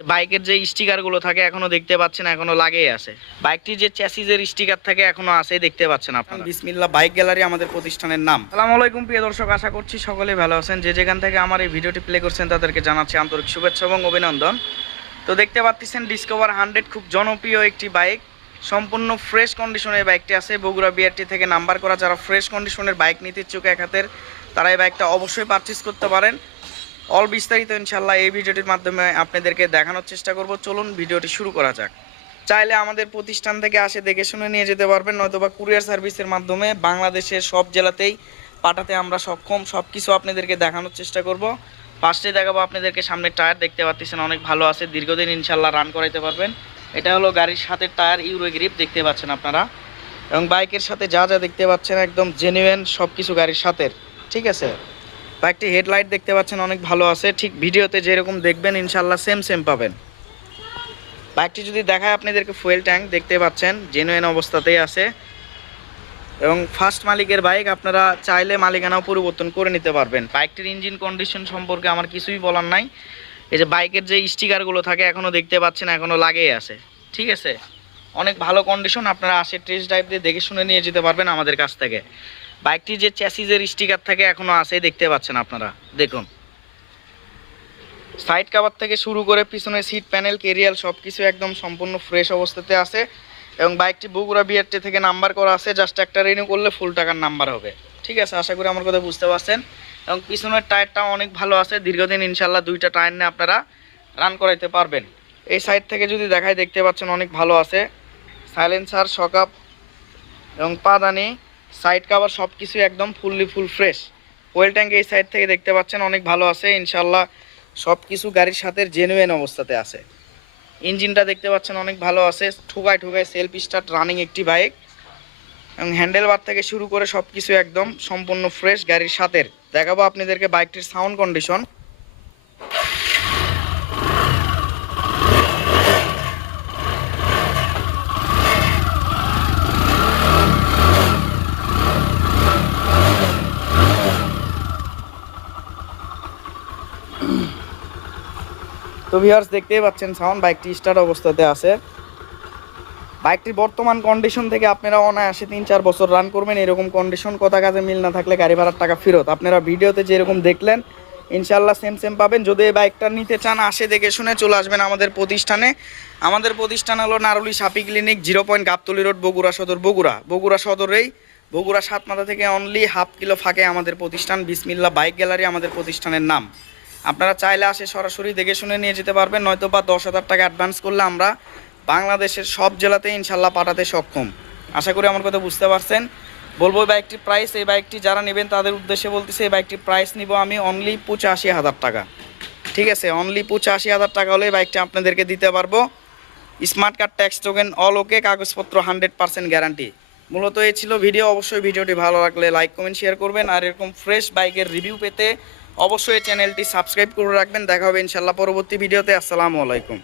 বাইকের যে স্টিকারগুলো থাকে এখনও দেখতে পাচ্ছেন এখনও লাগেই আছে। বাইকটির যে চ্যাসিজের স্টিকার থাকে এখনও আছে দেখতে পাচ্ছেন আপনারা। বিসমিল্লাহ বাইক গ্যালারি আমাদের প্রতিষ্ঠানের নাম। আসসালামু আলাইকুম প্রিয় দর্শক আশা করছি সকলে ভালো আছেন। যে যেখান থেকে আমার এই ভিডিওটি প্লে করছেন তাদেরকে জানাচ্ছি আন্তরিক শুভেচ্ছা এবং অভিনন্দন। তো দেখতে পাচ্ছেন ডিসকভার হান্ড্রেড খুব জনপ্রিয় একটি বাইক। সম্পূর্ণ ফ্রেশ কন্ডিশনের বাইকটি আছে। বগুড়া বিআরটি থেকে নাম্বার করা যারা ফ্রেশ কন্ডিশনের বাইক নিতে ইচ্ছুক এক হাতের তারা এই বাইকটা অবশ্যই পারচেস করতে পারেন। অল বিস্তারিত ইনশাল্লাহ এই ভিডিওটির মাধ্যমে আপনাদেরকে দেখানোর চেষ্টা করব। চলুন ভিডিওটি শুরু করা যাক। চাইলে আমাদের প্রতিষ্ঠান থেকে আসে দেখে শুনে নিয়ে যেতে পারবেন, নয়তোবা কুরিয়ার সার্ভিসের মাধ্যমে বাংলাদেশের সব জেলাতেই পাঠাতে আমরা সক্ষম। সব কিছু আপনাদেরকে দেখানোর চেষ্টা করব। ফার্স্টে দেখাবো আপনাদেরকে সামনে টায়ার দেখতে পাচ্ছেন অনেক ভালো আছে। দীর্ঘদিন ইনশাল্লাহ রান করাইতে পারবেন। এটা হলো গাড়ির সাথে টায়ার ইউরো গ্রিপ দেখতে পাচ্ছেন আপনারা। এবং বাইকের সাথে যা যা দেখতে পাচ্ছেন, একদম জেনুইন সব কিছু গাড়ির সাথে ঠিক আছে? বাইকটি হেডলাইট দেখতে পাচ্ছেন, অনেক ভালো আছে। ঠিক ভিডিওতে যেরকম দেখবেন ইনশাল্লাহ সেম সেম পাবেন। বাইকটি যদি দেখায় আপনাদেরকে ফুয়েল ট্যাঙ্ক দেখতে পাচ্ছেন জেনুয়েন অবস্থাতেই আছে। এবং ফার্স্ট মালিকের বাইক আপনারা চাইলে মালিকানাও পরিবর্তন করে নিতে পারবেন। বাইকটির ইঞ্জিন কন্ডিশন সম্পর্কে আমার কিছুই বলার নাই। এই যে বাইকের যে স্টিকারগুলো থাকে এখনও দেখতে পাচ্ছেন এখনও লাগেই আছে। ঠিক আছে? অনেক ভালো কন্ডিশন আপনারা আসে টেস্ট ড্রাইভ দিয়ে দেখে শুনে নিয়ে যেতে পারবেন আমাদের কাছ থেকে। বাইকটির যে চ্যাসিজের স্টিকার থাকে এখনও আছে, দেখতে পাচ্ছেন আপনারা। দেখুন। সাইড কাভার থেকে শুরু করে পিছনে সিট প্যানেল কেরিয়াল সব কিছু একদম সম্পূর্ণ ফ্রেশ অবস্থাতে আছে এবং বাইকটি বগুড়া বিআরটি থেকে নাম্বার করা আছে, জাস্ট একটা রিনিউ করলে ফুল টাকার নাম্বার হবে। ঠিক আছে, আশা করি আমার কথা বুঝতে পারছেন। এবং পিছনের টায়ারটা অনেক ভালো আছে, দীর্ঘদিন ইনশাল্লাহ দুইটা টায়ার নিয়ে আপনারা রান করাইতে পারবেন। এই সাইড থেকে যদি দেখায় দেখতে পাচ্ছেন অনেক ভালো আছে। সাইলেন্সার শকআপ এবং পাদানি সাইড কাভার সব কিছু একদম fully full fresh oil tank এই সাইড থেকে দেখতে পাচ্ছেন অনেক ভালো আছে ইনশাল্লাহ সব কিছু গাড়ির সাথে জেনুইন অবস্থাতে আছে। ইঞ্জিনটা দেখতে পাচ্ছেন অনেক ভালো আছে, ঠুকায় ঠুকায় সেলফ স্টার্ট রানিং একটি বাইক এবং হ্যান্ডেল বার থেকে শুরু করে সব কিছু একদম সম্পূর্ণ ফ্রেশ গাড়ির সাথে দেখাবো আপনাদেরকে বাইকটির সাউন্ড কন্ডিশন তো ভিউয়ার্স দেখতেই পাচ্ছেন, সাউন্ড বাইকটি স্টার্ট অবস্থাতে আছে। বাইকটির বর্তমান কন্ডিশন থেকে আপনারা অনায়াসে তিন চার বছর রান করবেন। এরকম কন্ডিশন কথা কাজে মিল না থাকলে গাড়ি ভাড়ার টাকা ফেরত। আপনারা ভিডিওতে যেরকম দেখলেন ইনশাল্লাহ সেম সেম পাবেন। যদি এই বাইকটা নিতে চান, আসে দেখে শুনে চলে আসবেন আমাদের প্রতিষ্ঠানে। আমাদের প্রতিষ্ঠান হলো নারুলি সাপি clinic zero point Gabtali road Bogura Sadar. Bogura Bogura সদরেই। Bogura Satmatha থেকে অনলি হাফ কিলো ফাঁকে আমাদের প্রতিষ্ঠান। বিসমিল্লা বাইক গ্যালারি আমাদের প্রতিষ্ঠানের নাম। আপনারা চাইলে আসে সরাসরি দেখে শুনে নিয়ে যেতে পারবেন, নয়তো বা দশ হাজার টাকা অ্যাডভান্স করলে আমরা বাংলাদেশের সব জেলাতে ইনশাল্লাহ পাঠাতে সক্ষম। আশা করি আমার কথা বুঝতে পারছেন। বলব এই বাইকটির প্রাইস এই বাইকটি যারা নেবেন তাদের উদ্দেশ্যে বলতেছে, এই বাইকটির প্রাইস নিব আমি অনলি পঁচাশি হাজার টাকা। ঠিক আছে অনলি পঁচাশি হাজার টাকা হলে এই বাইকটি আপনাদেরকে দিতে পারব। Smart card tax token all okay কাগজপত্র হান্ড্রেড পার্সেন্ট গ্যারান্টি মূলত এই ছিল ভিডিও অবশ্যই ভিডিওটি ভালো লাগলে লাইক কমেন্ট শেয়ার করবেন। আর এরকম ফ্রেশ বাইকের রিভিউ পেতে অবশ্যই চ্যানেলটি সাবস্ক্রাইব করে রাখবেন। দেখা হবে ইনশাল্লাহ পরবর্তী ভিডিওতে আসসালামু আলাইকুম।